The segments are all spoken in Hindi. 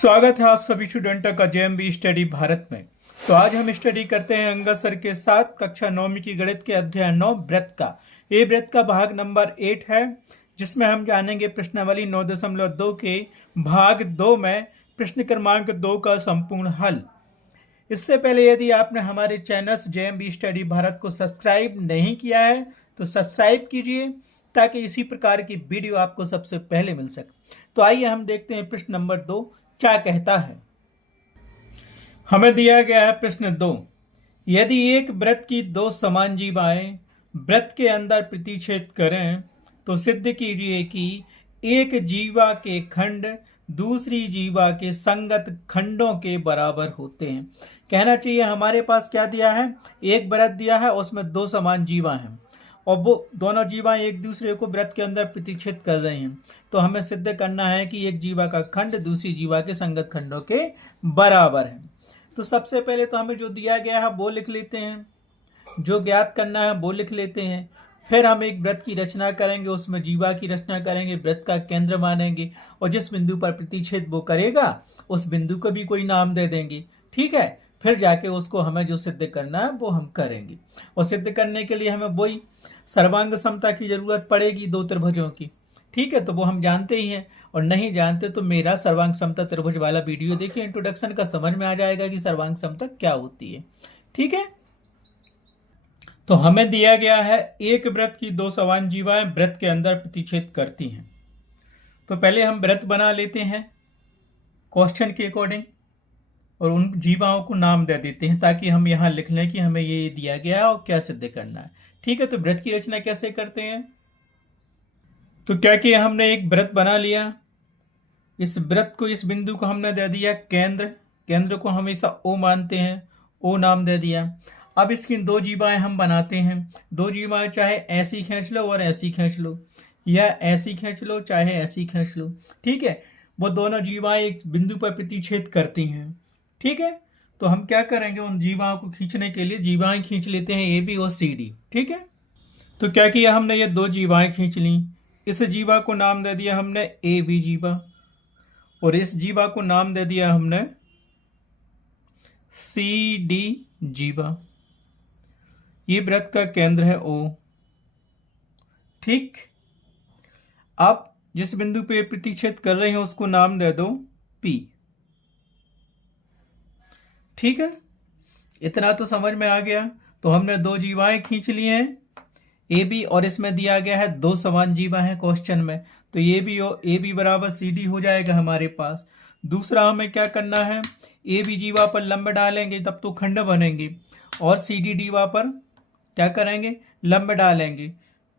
स्वागत है आप सभी स्टूडेंटों का जेएमबी स्टडी भारत में। तो आज हम स्टडी करते हैं अंगद सर के साथ कक्षा 9वीं की गणित के अध्याय 9 व्रत का। ये व्रत का भाग नंबर 8 है, जिसमें हम जानेंगे प्रश्नावली 9.2 के भाग 2 में प्रश्न क्रमांक 2 का संपूर्ण हल। इससे पहले यदि आपने हमारे चैनल जेएमबी स्टडी भारत को सब्सक्राइब नहीं किया है तो सब्सक्राइब कीजिए, ताकि इसी प्रकार की वीडियो आपको सबसे पहले मिल सके। तो आइए हम देखते हैं प्रश्न नंबर 2 क्या कहता है। हमें दिया गया है प्रश्न 2, यदि एक वृत्त की दो समान जीवाएं वृत्त के अंदर प्रतिच्छेद करें तो सिद्ध कीजिए कि एक जीवा के खंड दूसरी जीवा के संगत खंडों के बराबर होते हैं। कहना चाहिए हमारे पास क्या दिया है, एक वृत्त दिया है, उसमें दो समान जीवा हैं और वो दोनों जीवा एक दूसरे को वृत्त के अंदर प्रतिच्छेद कर रहे हैं। तो हमें सिद्ध करना है कि एक जीवा का खंड दूसरी जीवा के संगत खंडों के बराबर है। तो सबसे पहले तो हमें जो दिया गया है वो लिख लेते हैं, जो ज्ञात करना है वो लिख लेते हैं। फिर हम एक वृत्त की रचना करेंगे, उसमें जीवा की रचना करेंगे, वृत्त का केंद्र मानेंगे और जिस बिंदु पर प्रतिच्छेद वो करेगा उस बिंदु को भी कोई नाम दे देंगे। ठीक है, फिर जाके उसको हमें जो सिद्ध करना है वो हम करेंगे। और सिद्ध करने के लिए हमें वही सर्वांग समता की जरूरत पड़ेगी दो त्रिभुजों की। ठीक है, तो वो हम जानते ही हैं, और नहीं जानते तो मेरा सर्वांग समता त्रिभुज वाला वीडियो देखिए, इंट्रोडक्शन का समझ में आ जाएगा कि सर्वांग समता क्या होती है। ठीक है, तो हमें दिया गया है एक वृत्त की दो समान जीवाएं वृत्त के अंदर प्रतिच्छेद करती हैं। तो पहले हम वृत्त बना लेते हैं क्वेश्चन के अकॉर्डिंग और उन जीवाओं को नाम दे देते हैं, ताकि हम यहाँ लिख लें कि हमें ये दिया गया है और क्या सिद्ध करना है। ठीक है, तो वृत्त की रचना कैसे करते हैं। तो क्या किया, हमने एक वृत्त बना लिया, इस वृत्त को, इस बिंदु को हमने दे दिया केंद्र। केंद्र को हमेशा ओ मानते हैं, ओ नाम दे दिया। अब इसकी दो जीवाएं हम बनाते हैं। दो जीवाएं चाहे ऐसी खींच लो और ऐसी खींच लो, या ऐसी खींच लो चाहे ऐसी खींच लो। ठीक है, वो दोनों जीवाएं एक बिंदु पर प्रतिच्छेद करती हैं। ठीक है, तो हम क्या करेंगे, उन जीवाओं को खींचने के लिए जीवाएं खींच लेते हैं ए बी और सी डी। ठीक है, तो क्या किया हमने, ये दो जीवाएं खींच ली। इस जीवा को नाम दे दिया हमने ए बी जीवा और इस जीवा को नाम दे दिया हमने सी डी जीवा। ये वृत्त का केंद्र है ओ। ठीक, आप जिस बिंदु पे प्रतिच्छेद कर रहे हैं उसको नाम दे दो पी। ठीक है, इतना तो समझ में आ गया। तो हमने दो जीवाएं खींच ली हैं ए बी, और इसमें दिया गया है दो समान जीवा है क्वेश्चन में, तो ए बी बराबर सी डी हो जाएगा हमारे पास। दूसरा हमें क्या करना है, ए बी जीवा पर लंब डालेंगे तब तो खंड बनेंगे, और सी डी जीवा पर क्या करेंगे, लंब डालेंगे।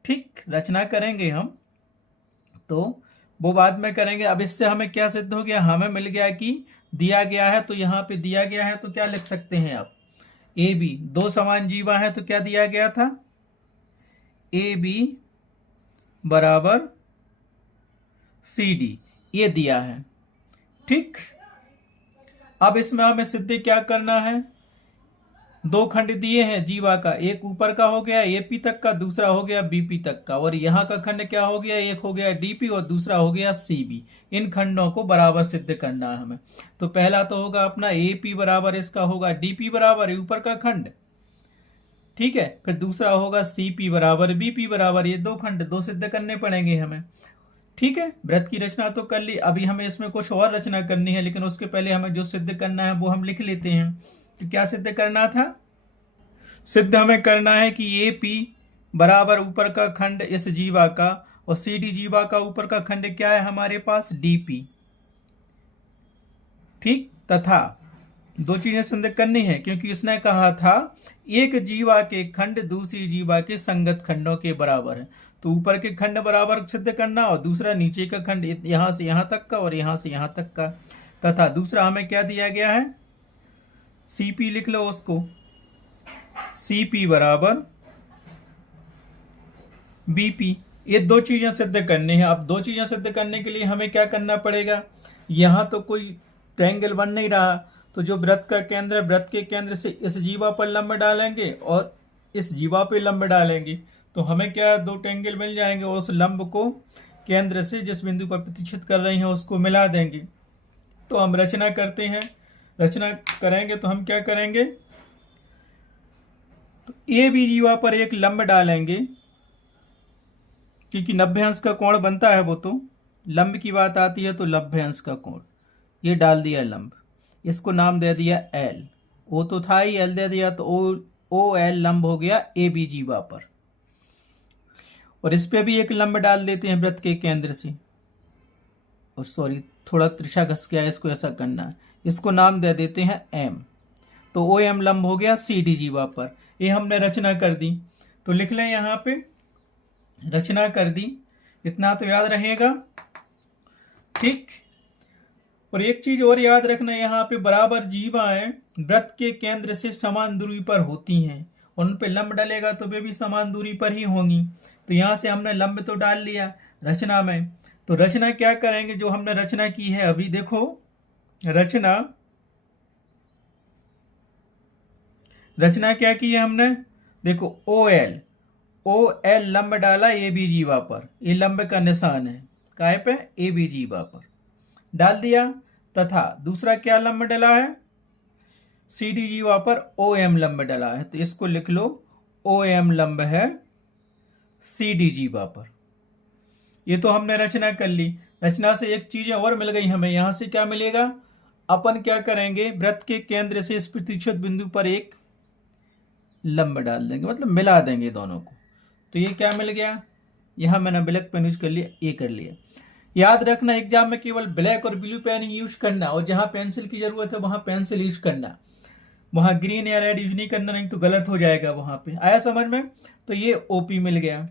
ठीक, रचना करेंगे हम, तो वो बाद में करेंगे। अब इससे हमें क्या सिद्ध हो गया, हमें मिल गया कि दिया गया है, तो यहाँ पे दिया गया है तो क्या लिख सकते हैं आप, ए बी दो समान जीवा है तो क्या दिया गया था, ए बी बराबर सी डी, ये दिया है। ठीक, अब इसमें हमें सिद्ध क्या करना है, दो खंड दिए हैं जीवा का, एक ऊपर का हो गया ए पी तक का, दूसरा हो गया बी पी तक का, और यहाँ का खंड क्या हो गया, एक हो गया डी पी और दूसरा हो गया सी बी। इन खंडों को बराबर सिद्ध करना है हमें। तो पहला तो होगा अपना ए पी बराबर, इसका होगा डी पी बराबर ऊपर का खंड। ठीक है, फिर दूसरा होगा सी पी बराबर बी पी बराबर, ये दो खंड, दो सिद्ध करने पड़ेंगे हमें। ठीक है, वृत्त की रचना तो कर ली, अभी हमें इसमें कुछ और रचना करनी है, लेकिन उसके पहले हमें जो सिद्ध करना है वो हम लिख लेते हैं। तो क्या सिद्ध करना था, सिद्ध हमें करना है कि ए पी बराबर ऊपर का खंड इस जीवा का, और सी डी जीवा का ऊपर का खंड क्या है हमारे पास, डी पी। ठीक, तथा दो चीजें सिद्ध करनी है, क्योंकि इसने कहा था एक जीवा के खंड दूसरी जीवा के संगत खंडों के बराबर है। तो ऊपर के खंड बराबर सिद्ध करना, और दूसरा नीचे का खंड यहां से यहां तक का और यहां से यहां तक का। तथा दूसरा हमें क्या दिया गया है, सी पी लिख लो उसको, सी पी बराबर बी पी। ये दो चीजें सिद्ध करनी है। अब दो चीजें सिद्ध करने के लिए हमें क्या करना पड़ेगा, यहां तो कोई ट्रायंगल बन नहीं रहा, तो जो वृत्त का केंद्र है, वृत्त के केंद्र से इस जीवा पर लंब डालेंगे और इस जीवा पे लंब डालेंगे, तो हमें क्या दो ट्रायंगल मिल जाएंगे, और उस लंब को केंद्र से जिस बिंदु पर प्रतिच्छेद कर रहे हैं उसको मिला देंगे। तो हम रचना करते हैं। रचना करेंगे तो हम क्या करेंगे, तो ए बी जीवा पर एक लंब डालेंगे, क्योंकि 90 अंश का कोण बनता है वो, तो लंब की बात आती है तो 90 अंश का कोण, ये डाल दिया लंब, इसको नाम दे दिया एल। ओ तो था ही, एल दे दिया तो ओ एल लंब हो गया ए बी जीवा पर। और इस पे भी एक लंब डाल देते हैं वृत्त के केंद्र से, और सॉरी थोड़ा तिरछा घस गया, इसको ऐसा करना है, इसको नाम दे देते हैं एम। तो ओ एम लंब हो गया सी डी जीवा पर। ये हमने रचना कर दी, तो लिख लें यहाँ पे रचना कर दी, इतना तो याद रहेगा। ठीक, और एक चीज और याद रखना, यहाँ पे बराबर जीवाएं वृत्त के केंद्र से समान दूरी पर होती हैं, और उन पे लंब डलेगा तो वे भी समान दूरी पर ही होंगी। तो यहाँ से हमने लंब तो डाल लिया रचना में। तो रचना क्या करेंगे, जो हमने रचना की है अभी, देखो रचना क्या की है हमने, देखो ओ एल लंब डाला ए बी जीवा पर, ये लंब का निशान है, काय पे, ए बी जीवा पर डाल दिया। तथा दूसरा क्या लंब डला है, सी डी जीवा पर ओ एम लंब डला है, तो इसको लिख लो ओ एम लंब है सी डी जीवा पर। ये तो हमने रचना कर ली। रचना से एक चीज और मिल गई हमें, यहां से क्या मिलेगा, अपन क्या करेंगे, वृत्त के केंद्र से इस प्रतिच्छेद बिंदु पर एक लंब डाल देंगे, मतलब मिला देंगे दोनों को। तो ये क्या मिल गया, यहां मैंने ब्लैक पेन यूज कर लिया, ये कर लिया। याद रखना एग्जाम में केवल ब्लैक और ब्लू पेन ही यूज करना, और जहां पेंसिल की जरूरत है वहां पेंसिल यूज करना, वहां ग्रीन या रेड यूज नहीं करना, नहीं तो गलत हो जाएगा वहां पे। आया समझ में। तो ये ओपी मिल गया,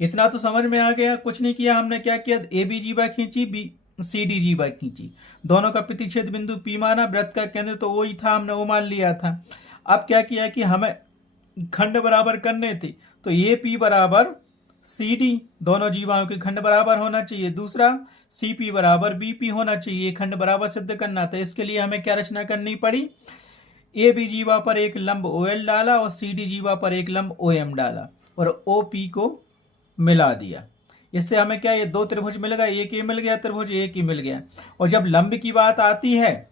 इतना तो समझ में आ गया। कुछ नहीं किया हमने, क्या किया, ए बी जीवा खींची, बी सी डी जीवा खींची, दोनों का प्रतिच्छेद बिंदु पी माना, वृत्त का केंद्र तो वो ही था, हमने वो मान लिया था। अब क्या किया कि हमें खंड बराबर करने थे, तो ए पी बराबर सी डी, दोनों जीवाओं के खंड बराबर होना चाहिए। दूसरा सी पी बराबर बी पी होना चाहिए, खंड बराबर सिद्ध करना था। इसके लिए हमें क्या रचना करनी पड़ी, ए बी जीवा पर एक लंब ओ एल डाला, और सी डी जीवा पर एक लंब ओ एम डाला, और ओ पी को मिला दिया। इससे हमें क्या, ये दो त्रिभुज मिल गया, एक ही मिल गया त्रिभुज, एक ही मिल गया। और जब लंब की बात आती है,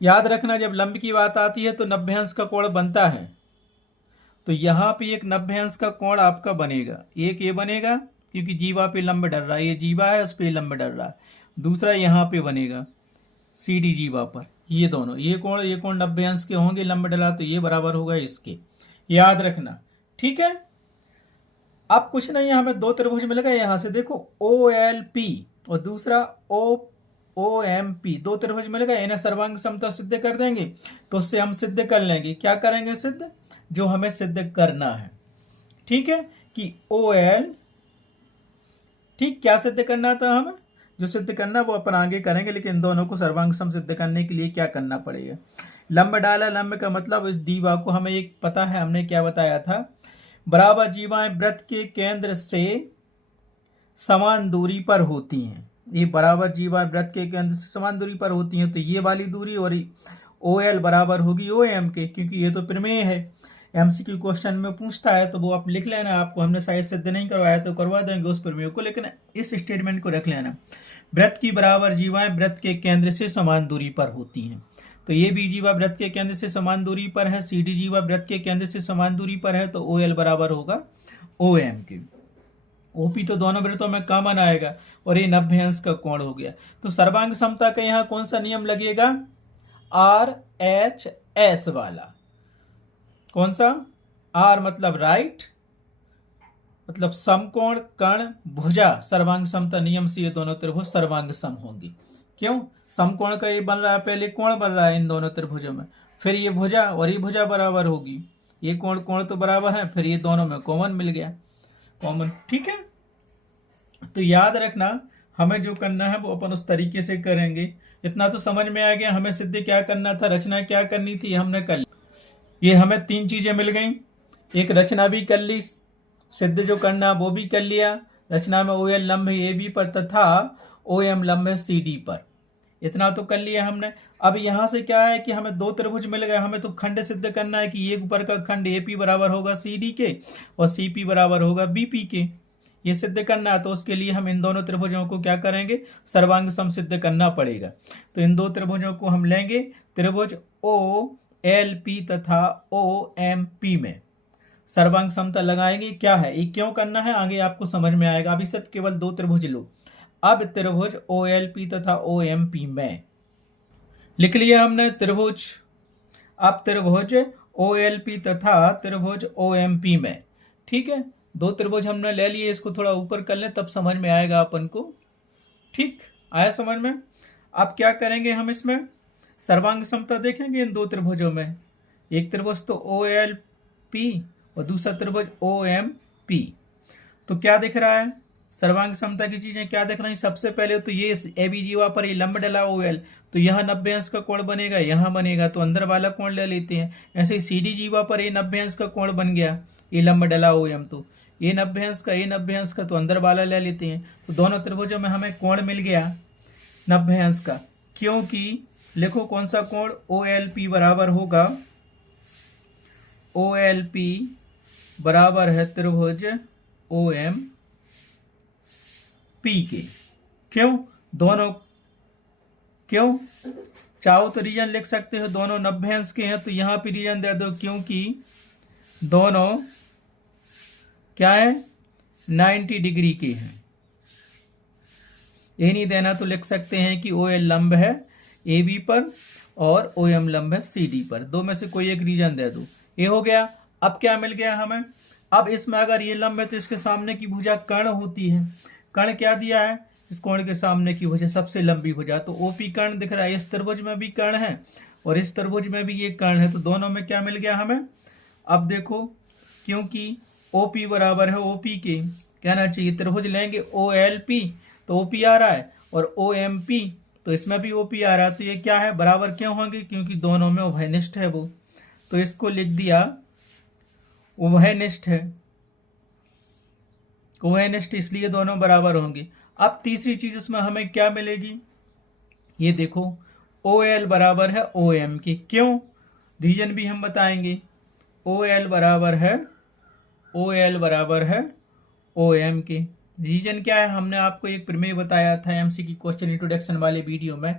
याद रखना, जब लंब की बात आती है तो 90 अंश का कोण बनता है। तो यहां पे एक 90 अंश का कोण आपका बनेगा, एक ये बनेगा क्योंकि जीवा पे लंब डल रहा है, ये जीवा है, उस पे लंब डल रहा है। दूसरा यहाँ पे बनेगा सी डी जीवा पर, ये दोनों, ये कोण 90 अंश के होंगे, लंब डला तो ये बराबर होगा इसके, याद रखना। ठीक है, अब कुछ नहीं है, हमें दो त्रिभुज मिल गए। यहां से देखो ओ एल पी और दूसरा ओ एम पी, दो त्रिभुज मिल गए, इन्हें सर्वांग समता सिद्ध कर देंगे। तो उससे हम सिद्ध कर लेंगे, क्या करेंगे सिद्ध, जो हमें सिद्ध करना है। ठीक है, कि ओ एल, ठीक, क्या सिद्ध करना था हमें, जो सिद्ध करना वो अपन आगे करेंगे, लेकिन दोनों को सर्वांग सम सिद्ध करने के लिए क्या करना पड़ेगा, लंब डाला, लंब का मतलब इस दीवा को हमें एक पता है, हमने क्या बताया था, बराबर जीवाएं वृत्त के केंद्र से समान दूरी पर होती हैं। ये बराबर जीवा वृत्त के केंद्र से समान दूरी पर होती हैं, तो ये वाली दूरी और ओ एल बराबर होगी ओ एम के, क्योंकि ये तो प्रमेय है, एमसीक्यू क्वेश्चन में पूछता है, तो वो आप लिख लेना। आपको हमने शायद सिद्ध नहीं करवाया तो करवा देंगे उस प्रमेय को, लेकिन इस स्टेटमेंट को रख लेना, वृत्त की बराबर जीवाएं वृत्त के केंद्र से समान दूरी पर होती हैं। तो ये बी जीवा वृत्त के केंद्र से समान दूरी पर है, सी डी जीवा वृत्त के केंद्र से समान दूरी पर है, तो ओ एल बराबर होगा ओ एम के। ओपी तो दोनों वृत्तों में कॉमन आएगा, और ये 90 अंश का कोण हो गया। तो सर्वांग समता का यहाँ कौन सा नियम लगेगा, आर एच एस वाला। कौन सा, आर मतलब राइट, मतलब समकोण कर्ण भुजा, सर्वांग समता नियम से ये दोनों त्रिभुज सर्वांग सम होंगी। क्यों, समकोण का ये बन रहा है, पहले कोण बन रहा है इन दोनों त्रिभुजों में, फिर ये भुजा और ये भुजा बराबर होगी, ये कोण तो बराबर है, फिर ये दोनों में कॉमन मिल गया, कॉमन। ठीक है, तो याद रखना, हमें जो करना है वो अपन उस तरीके से करेंगे। इतना तो समझ में आ गया, हमें सिद्ध क्या करना था, रचना क्या करनी थी, हमने कर ली। ये हमें तीन चीजें मिल गई, एक रचना भी कर ली, सिद्ध जो करना वो भी कर लिया। रचना में ओ एल लंब है ए बी पर तथा ओ एम लंब है सी डी पर, इतना तो कर लिया हमने। अब यहां से क्या है कि हमें दो त्रिभुज मिल गए, हमें तो खंड सिद्ध करना है कि एक ऊपर का खंड ए पी बराबर होगा सी डी के और सी पी बराबर होगा बी पी के। ये सिद्ध करना है तो उसके लिए हम इन दोनों त्रिभुजों को क्या करेंगे, सर्वांग सम सिद्ध करना पड़ेगा। तो इन दो त्रिभुजों को हम लेंगे, त्रिभुज ओ एल पी तथा ओ एम पी में सर्वांग समता लगाएंगे। क्या है ये, क्यों करना है, आगे आपको समझ में आएगा। अभी सिर्फ केवल दो त्रिभुज लो। अब त्रिभुज ओ एल पी तथा ओ एम पी में लिख लिया हमने त्रिभुज। अब त्रिभुज ओ एल पी तथा त्रिभुज ओ एम पी में, ठीक है, दो त्रिभुज हमने ले लिए। इसको थोड़ा ऊपर कर लें तब समझ में आएगा अपन को। ठीक, आया समझ में। अब क्या करेंगे हम, इसमें सर्वांग समता देखेंगे इन दो त्रिभुजों में। एक त्रिभुज तो ओ एल पी और दूसरा त्रिभुज ओ एम पी। तो क्या दिख रहा है, सर्वांग समता की चीजें क्या दिख रही हैं। सबसे पहले तो ये ए बी जीवा पर ये लंब डला ओ एल, तो यहाँ 90 अंश का कोण बनेगा, यहाँ बनेगा, तो अंदर वाला कोण ले लेते हैं। ऐसे ही सी डी जीवा पर ये 90 अंश का कोण बन गया, ये लंब डला ओ एम, तो ये 90 अंश का, ये 90 अंश का, तो अंदर वाला ले लेते हैं। तो दोनों त्रिभुजों में हमें कोण मिल गया 90 अंश का, क्योंकि लिखो कौन सा कोण, ओ एल पी बराबर होगा, ओ एल पी बराबर है त्रिभुज ओ एम पी के। क्यों, दोनों, क्यों, चाहो तो रीजन लिख सकते हो, दोनों 90 अंश के हैं, तो यहां पे रीजन दे दो, क्योंकि दोनों क्या है, 90 डिग्री के हैं। ये नहीं देना तो लिख सकते हैं कि ओ एल लंब है ए बी पर और ओ एम लंब है सी डी पर, दो में से कोई एक रीजन दे दो। ये हो गया। अब क्या मिल गया हमें, अब इसमें अगर ये लंब है तो इसके सामने की भुजा कर्ण होती है। कर्ण क्या दिया है, इस कोण के सामने की भुजा सबसे लंबी भुजा, तो ओपी कर्ण दिख रहा है। इस त्रिभुज में भी कर्ण है और इस त्रिभुज में भी ये कर्ण है, तो दोनों में क्या मिल गया हमें। अब देखो, क्योंकि ओपी बराबर है ओपी के, कहना चाहिए त्रिभुज लेंगे ओ एल पी तो ओपी आ रहा है, और ओ एम पी तो इसमें भी ओपी आ रहा है, तो ये क्या है, बराबर क्यों होंगे, क्योंकि दोनों में उभयनिष्ठ है वो, तो इसको लिख दिया उभयनिष्ठ है। उभयनिष्ठ इसलिए दोनों बराबर होंगे। अब तीसरी चीज उसमें हमें क्या मिलेगी, ये देखो, ओ एल बराबर है ओ एम के। क्यों, रीजन भी हम बताएंगे। ओ एल बराबर है, ओ एल बराबर है ओ एम के। रीजन क्या है, हमने आपको एक प्रमेय बताया था एमसीक्यू क्वेश्चन इंट्रोडक्शन वाले वीडियो में,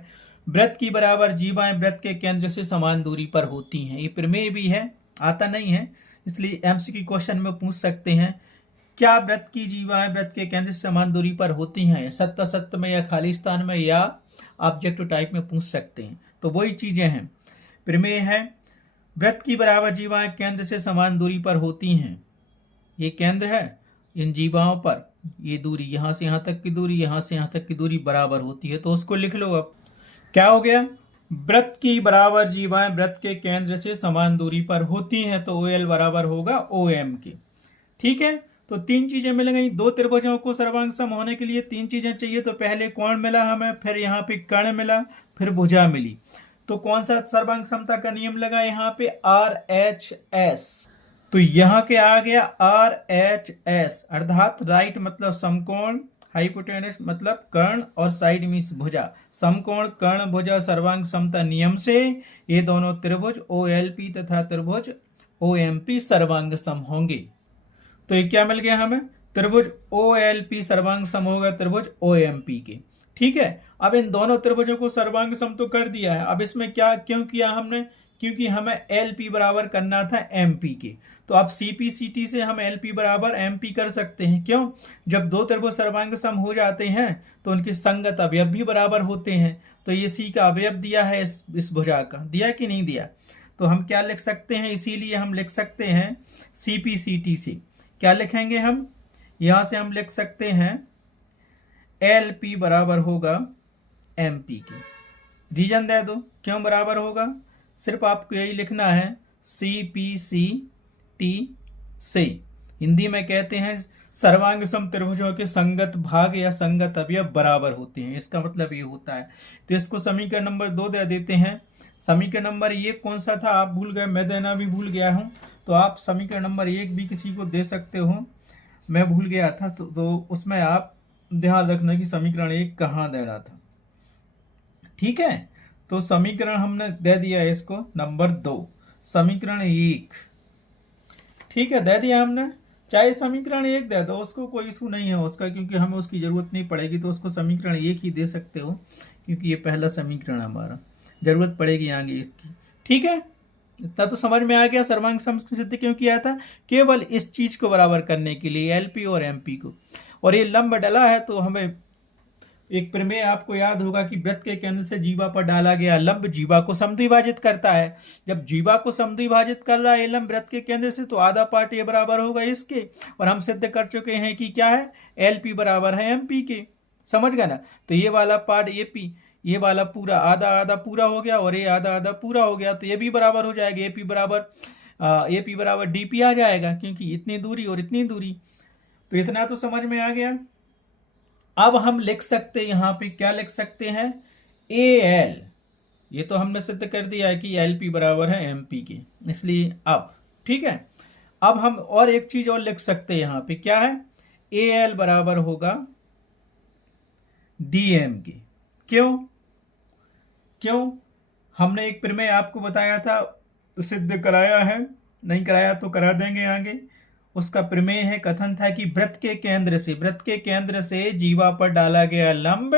वृत्त की बराबर जीवाएं वृत्त के केंद्र से समान दूरी पर होती हैं। ये प्रमेय भी है, आता नहीं है, इसलिए एमसीक्यू क्वेश्चन में पूछ सकते हैं, क्या वृत्त की जीवाएं वृत्त के केंद्र से समान दूरी पर होती हैं, सत्य सत्य में या खाली स्थान में या ऑब्जेक्टिव टाइप में पूछ सकते हैं। तो वही चीजें हैं। प्रमेय है, वृत्त की बराबर जीवाएं केंद्र से समान दूरी पर होती हैं। ये केंद्र है, इन जीवाओं पर ये दूरी, यहां से यहां तक की दूरी, यहां से यहां तक की दूरी बराबर होती है, तो उसको लिख लो। अब क्या हो गया, वृत्त की बराबर जीवाएं वृत्त के केंद्र से समान दूरी पर होती हैं, तो ओ एल बराबर होगा ओ एम के। ठीक है, तो तीन चीजें मिल गई। दो त्रिभुजों को सर्वांग सम होने के लिए तीन चीजें चाहिए, तो पहले कोण मिला हमें, फिर यहाँ पे कर्ण मिला, फिर भुजा मिली। तो कौन सा सर्वांग समता का नियम लगा यहाँ पे, आर एच एस। तो यहाँ के आ गया आर एच एस, अर्थात राइट मतलब समकोण, हाइपोटेनस मतलब कर्ण, और साइड मीन्स भुजा। समकोण कर्ण भुजा सर्वांग समता नियम से ये दोनों त्रिभुज ओ एल पी तथा त्रिभुज ओ एम पी सर्वांग सम होंगे। तो ये क्या मिल गया हमें, त्रिभुज ओ एल पी सर्वांग सम होगा त्रिभुज ओ एम पी के। ठीक है, अब इन दोनों त्रिभुजों को सर्वांग सम तो कर दिया है। अब इसमें क्या क्यों किया हमने, क्योंकि हमें एल पी बराबर करना था एम पी के। तो अब सी पी सी टी से हम एल पी बराबर एम पी कर सकते हैं। क्यों, जब दो त्रिभुज सर्वांग सम हो जाते हैं तो उनके संगत अवयव भी बराबर होते हैं। तो ये सी का अवयव दिया है इस भुजा का, दिया कि नहीं दिया, तो हम क्या लिख सकते हैं, इसीलिए हम लिख सकते हैं सी पी सी टी से क्या लिखेंगे हम, यहां से हम लिख सकते हैं एल पी बराबर होगा एम पी की। रीजन दे दो क्यों बराबर होगा, सिर्फ आपको यही लिखना है, सी पी सी टी से हिंदी में कहते हैं सर्वांग सम त्रिभुजों के संगत भाग या संगत अवयव बराबर होते हैं, इसका मतलब ये होता है। तो इसको समीकरण नंबर 2 दे देते हैं। समीकरण नंबर 1 कौन सा था आप भूल गए, मैं देना भी भूल गया हूं, तो आप समीकरण नंबर 1 भी किसी को दे सकते हो, मैं भूल गया था, तो उसमें आप ध्यान रखना कि समीकरण 1 कहाँ देना था। ठीक है, तो समीकरण हमने दे दिया है इसको नंबर 2, समीकरण 1, ठीक है, दे दिया हमने। चाहे समीकरण एक दे दो, उसको कोई इशू नहीं है उसका, क्योंकि हमें उसकी जरूरत नहीं पड़ेगी, तो उसको समीकरण एक ही दे सकते हो, क्योंकि ये पहला समीकरण हमारा, जरूरत पड़ेगी आगे इसकी। ठीक है, इतना तो समझ में आ गया। सर्वांग समष्टि सिद्ध क्यों किया था? केवल इस चीज को बराबर करने के लिए, एलपी और एमपी को। और ये लंब डला है, तो हमें एक प्रमेय आपको याद होगा कि वृत्त के केंद्र से जीवा पर डाला गया लंब जीवा को समद्विभाजित करता है। जब जीवा को समद्विभाजित कर रहा है लंब वृत्त के केंद्र से, तो आधा पार्ट ये बराबर होगा इसके, और हम सिद्ध कर चुके हैं कि क्या है, एलपी बराबर है एमपी के। समझ गए ना? तो ये वाला पार्ट एपी, ये वाला पूरा आधा आधा पूरा हो गया, और ये आधा आधा पूरा हो गया, तो ये भी बराबर हो जाएगा। एपी बराबर डीपी आ जाएगा, क्योंकि इतनी दूरी और इतनी दूरी। तो इतना तो समझ में आ गया। अब हम लिख सकते हैं यहां पे, क्या लिख सकते हैं, ए एल। ये तो हमने सिद्ध कर दिया है कि एल पी बराबर है एम पी के, इसलिए अब ठीक है। अब हम और एक चीज और लिख सकते हैं यहां पे, क्या है, ए एल बराबर होगा डी एम के। क्यों? क्यों? हमने एक प्रमेय आपको बताया था, सिद्ध कराया है, नहीं कराया तो करा देंगे आगे। उसका प्रमेय है, कथन था कि वृत्त के केंद्र से जीवा पर डाला गया लंब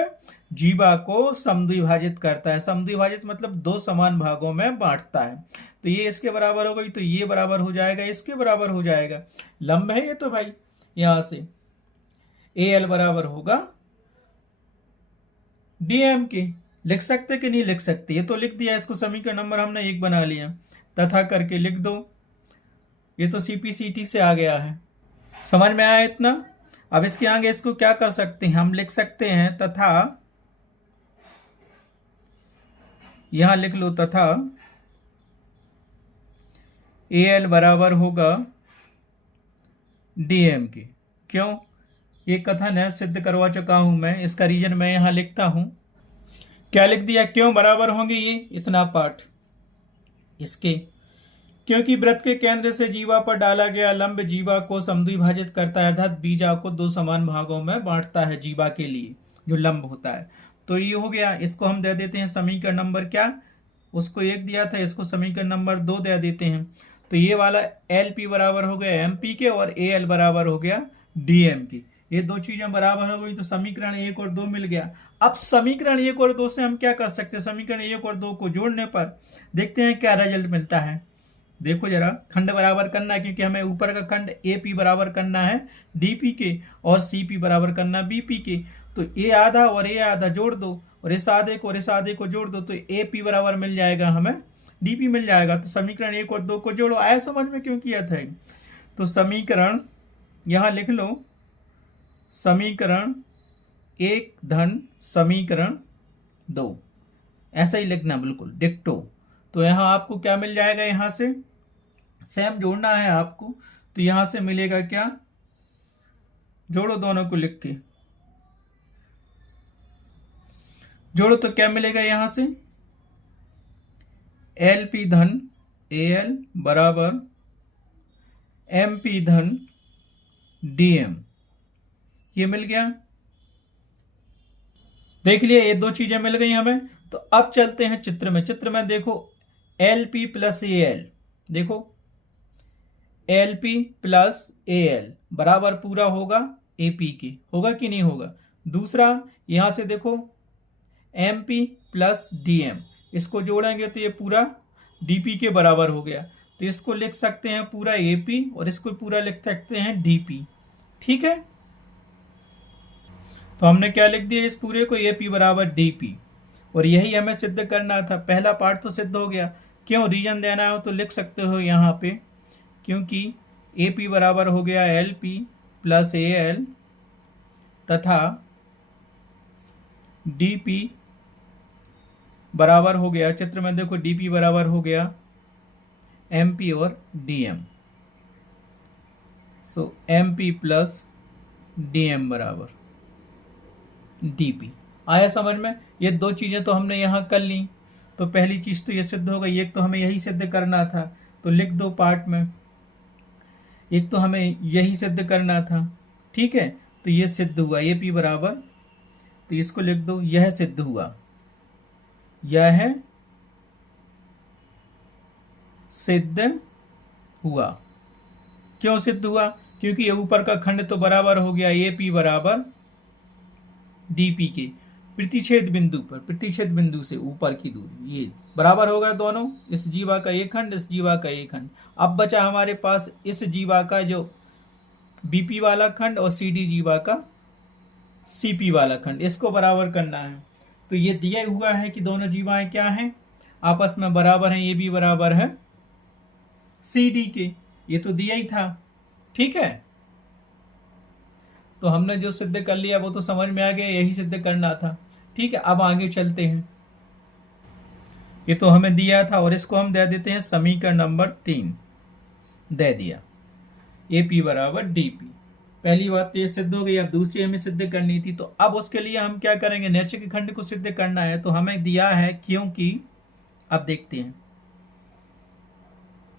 जीवा को समद्विभाजित करता है। समद्विभाजित मतलब दो समान भागों में बांटता है। तो ये इसके बराबर हो गई, तो ये बराबर हो जाएगा, इसके बराबर हो जाएगा। लंब है ये तो भाई, यहां से ए एल बराबर होगा डीएम के। लिख सकते कि नहीं लिख सकते? ये तो लिख दिया, इसको समीकरण नंबर हमने एक बना लिया, तथा करके लिख दो। ये तो सीपीसीटी से आ गया है। समझ में आया इतना? अब इसके आगे इसको क्या कर सकते हैं, हम लिख सकते हैं तथा, यहां लिख लो तथा ए एल बराबर होगा डीएम के। क्यों? ये कथन है, सिद्ध करवा चुका हूं मैं, इसका रीजन मैं यहां लिखता हूं। क्या लिख दिया, क्यों बराबर होंगे ये इतना पार्ट इसके? क्योंकि वृत्त के केंद्र से जीवा पर डाला गया लंब जीवा को समद्विभाजित करता है, अर्थात बीजा को दो समान भागों में बांटता है जीवा के लिए, जो लंब होता है। तो ये हो गया, इसको हम दे देते हैं समीकरण नंबर क्या, उसको एक दिया था, इसको समीकरण नंबर 2 दे देते हैं। तो ये वाला एल पी बराबर हो गया एम पी के, और ए एल बराबर हो गया डी एम की। ये दो चीजें बराबर हो गई, तो समीकरण 1 और 2 मिल गया। अब समीकरण 1 और 2 से हम क्या कर सकते हैं, समीकरण 1 और 2 को जोड़ने पर देखते हैं क्या रिजल्ट मिलता है। देखो जरा, खंड बराबर करना है, क्योंकि हमें ऊपर का खंड ए पी बराबर करना है डीपी के, और सी पी बराबर करना बीपी के। तो ए आधा और ए आधा जोड़ दो, और इस आधे को और इस आधे को जोड़ दो, तो ए पी बराबर मिल जाएगा, हमें डीपी मिल जाएगा। तो समीकरण 1 और 2 को जोड़ो। आया समझ में क्यों किया था? तो समीकरण यहां लिख लो, समीकरण 1 धन समीकरण 2, ऐसा ही लिखना बिल्कुल डिक्टो। तो यहां आपको क्या मिल जाएगा, यहां से सेम जोड़ना है आपको, तो यहां से मिलेगा क्या, जोड़ो दोनों को लिख के, जोड़ो तो क्या मिलेगा यहां से, एल पी धन ए एल बराबर एम पी धन डी एम, ये मिल गया। देख लिया, ये दो चीजें मिल गई हमें। तो अब चलते हैं चित्र में। चित्र में देखो, L P plus A L, देखो L P plus A L बराबर पूरा होगा ए पी के, होगा कि नहीं होगा? दूसरा यहां से देखो M P plus D M, इसको जोड़ेंगे तो ये पूरा डीपी के बराबर हो गया। तो इसको लिख सकते हैं पूरा एपी, और इसको पूरा लिख सकते हैं डीपी। ठीक है, तो हमने क्या लिख दिया, इस पूरे को एपी बराबर डीपी, और यही हमें सिद्ध करना था। पहला पार्ट तो सिद्ध हो गया। क्यों रीजन देना हो तो लिख सकते हो यहाँ पे, क्योंकि एपी बराबर हो गया L P plus A L, तथा डीपी बराबर हो गया, चित्र में देखो डीपी बराबर हो गया एमपी और डीएम। सो एमपी प्लस डीएम बराबर डीपी। आया समझ में? ये दो चीजें तो हमने यहां कर ली। तो पहली चीज तो ये सिद्ध हो गई, एक तो हमें यही सिद्ध करना था, तो लिख दो पार्ट में, एक तो हमें यही सिद्ध करना था। ठीक है, तो ये सिद्ध हुआ ए पी बराबर, तो इसको लिख दो, यह सिद्ध हुआ, यह सिद्ध हुआ। क्यों सिद्ध हुआ? क्योंकि ये ऊपर का खंड तो बराबर हो गया ए पी बराबर डी पी के। प्रतिच्छेद बिंदु पर, प्रतिच्छेद बिंदु से ऊपर की दूरी ये बराबर होगा दोनों, इस जीवा का एक खंड, इस जीवा का एक खंड। अब बचा हमारे पास इस जीवा का जो बीपी वाला खंड और सीडी जीवा का सीपी वाला खंड, इसको बराबर करना है। तो ये दिया हुआ है कि दोनों जीवाएं क्या हैं, आपस में बराबर हैं, ये भी बराबर है सीडी के, ये तो दिया ही था। ठीक है, तो हमने जो सिद्ध कर लिया वो तो समझ में आ गया, यही सिद्ध करना था। ठीक है, अब आगे चलते हैं। ये तो हमें दिया था और इसको हम दे देते हैं समीकरण नंबर 3 दे दिया, ए पी बराबर डी पी। पहली बात तो ये सिद्ध हो गई, अब दूसरी हमें सिद्ध करनी थी। तो अब उसके लिए हम क्या करेंगे, नीचे के खंड को सिद्ध करना है। तो हमें दिया है क्योंकि, अब देखते हैं,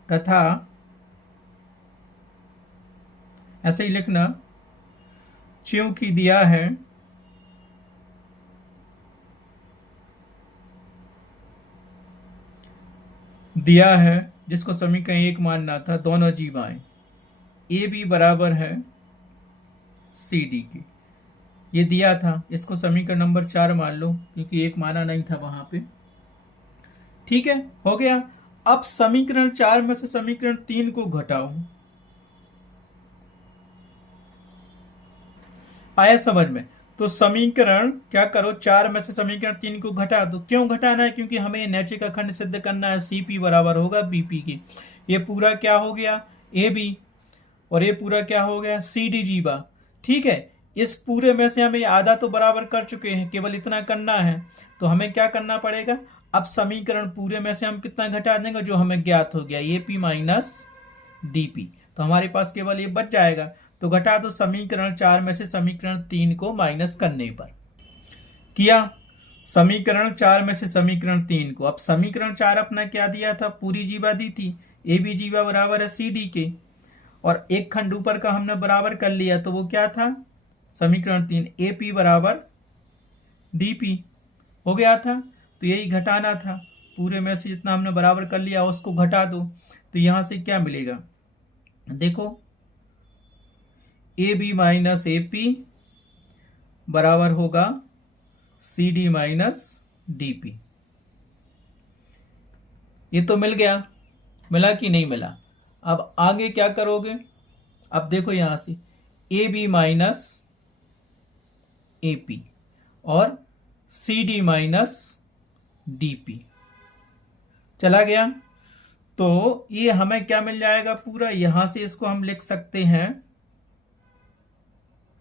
तथा ऐसे ही लिखना, क्योंकि दिया है जिसको समीकरण 1 मानना था, दोनों जीवाएं ए बी बराबर है सी डी के, ये दिया था। इसको समीकरण नंबर 4 मान लो क्योंकि 1 माना नहीं था वहां पे। ठीक है, हो गया। अब समीकरण 4 में से समीकरण 3 को घटाओ। आया समझ में? तो समीकरण क्या करो, 4 में से समीकरण 3 को घटा दो। क्यों घटाना है, क्योंकि हमें नीचे का खंड सिद्ध करना है, सीपी बराबर होगा बीपी की। ये पूरा क्या हो गया, ए बी, और ये पूरा क्या हो गया, सी डी जीवा। ठीक है, इस पूरे में से हमें आधा तो बराबर कर चुके हैं, केवल इतना करना है। तो हमें क्या करना पड़ेगा, अब समीकरण पूरे में से हम कितना घटा देंगे, जो हमें ज्ञात हो गया, A P minus D P. तो हमारे पास केवल ये बच जाएगा। तो घटा दो समीकरण 4 में से समीकरण 3 को माइनस करने पर। किया समीकरण 4 में से समीकरण 3 को। अब समीकरण 4 अपना क्या दिया था, पूरी जीवा दी थी, ए बी जीवा बराबर है सी डी के, और एक खंड ऊपर का हमने बराबर कर लिया। तो वो क्या था, समीकरण 3 ए पी बराबर डी पी हो गया था। तो यही घटाना था, पूरे में से जितना हमने बराबर कर लिया उसको घटा दो। तो यहां से क्या मिलेगा, देखो, A B minus A P बराबर होगा C D minus D P. ये तो मिल गया, मिला कि नहीं मिला? अब आगे क्या करोगे, अब देखो यहां से A B minus A P और C D minus D P चला गया। तो ये हमें क्या मिल जाएगा पूरा, यहां से इसको हम लिख सकते हैं,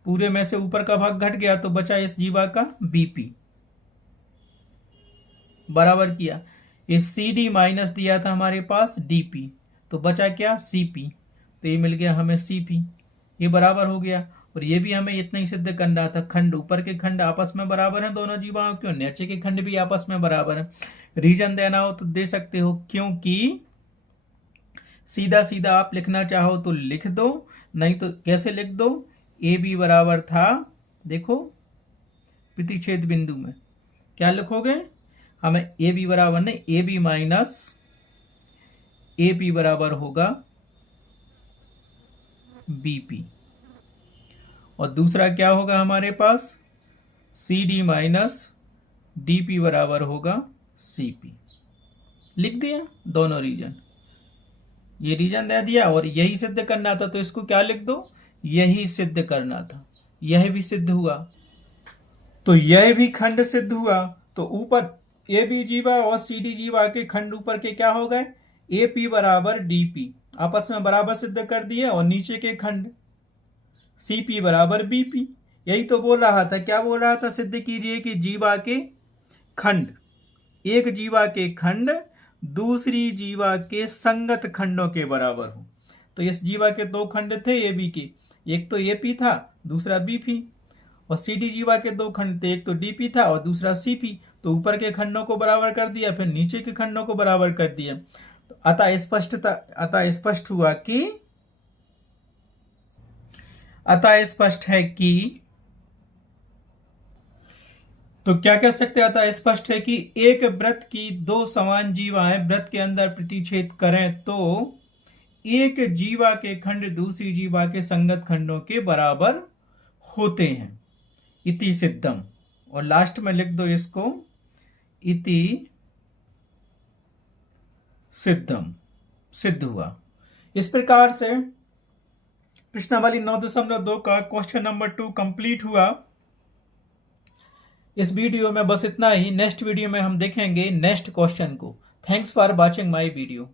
पूरे में से ऊपर का भाग घट गया तो बचा इस जीवा का बीपी बराबर किया। ये सी डी माइनस दिया था हमारे पास डीपी, तो बचा क्या, सीपी। तो ये मिल गया हमें सीपी, ये बराबर हो गया। और ये भी हमें इतना ही सिद्ध करना था, खंड ऊपर के खंड आपस में बराबर हैं दोनों जीवाओं के, नीचे के खंड भी आपस में बराबर हैं। रीजन देना हो तो दे सकते हो, क्योंकि सीधा सीधा आप लिखना चाहो तो लिख दो, नहीं तो कैसे लिख दो, ए बी बराबर था, देखो प्रतिच्छेद बिंदु में क्या लिखोगे, हमें ए बी बराबर नहीं, A B minus A P बराबर होगा बीपी, और दूसरा क्या होगा हमारे पास, C D minus D P बराबर होगा सी पी। लिख दिया दोनों रीजन, ये रीजन दे दिया, और यही सिद्ध करना था तो इसको क्या लिख दो, यही सिद्ध करना था। यह भी सिद्ध हुआ, तो यह भी खंड सिद्ध हुआ। तो ऊपर ए बी जीवा और सी डी जीवा के खंड ऊपर के क्या हो गए, ए पी बराबर डी पी आपस में बराबर सिद्ध कर दिए, और नीचे के खंड सी पी बराबर बी पी। यही तो बोल रहा था, क्या बोल रहा था, सिद्ध कीजिए कि जीवा के खंड, एक जीवा के खंड दूसरी जीवा के संगत खंडों के बराबर हो। तो इस जीवा के दो खंड थे ए बी के, एक तो ए पी था दूसरा बी पी, और सी डी जीवा के दो खंड थे, एक तो डी पी था और दूसरा सी पी। तो ऊपर के खंडों को बराबर कर दिया, फिर नीचे के खंडों को बराबर कर दिया। तो अतः स्पष्ट है कि तो क्या कह सकते हैं, अतः स्पष्ट है कि एक वृत्त की दो समान जीवाएं वृत्त के अंदर प्रतिच्छेद करें तो एक जीवा के खंड दूसरी जीवा के संगत खंडों के बराबर होते हैं। इति सिद्धम, और लास्ट में लिख दो इसको इति सिद्धम, सिद्ध हुआ। इस प्रकार से प्रश्नावली 9.2 का क्वेश्चन नंबर 2 कंप्लीट हुआ। इस वीडियो में बस इतना ही। नेक्स्ट वीडियो में हम देखेंगे नेक्स्ट क्वेश्चन को। Thanks for watching my video.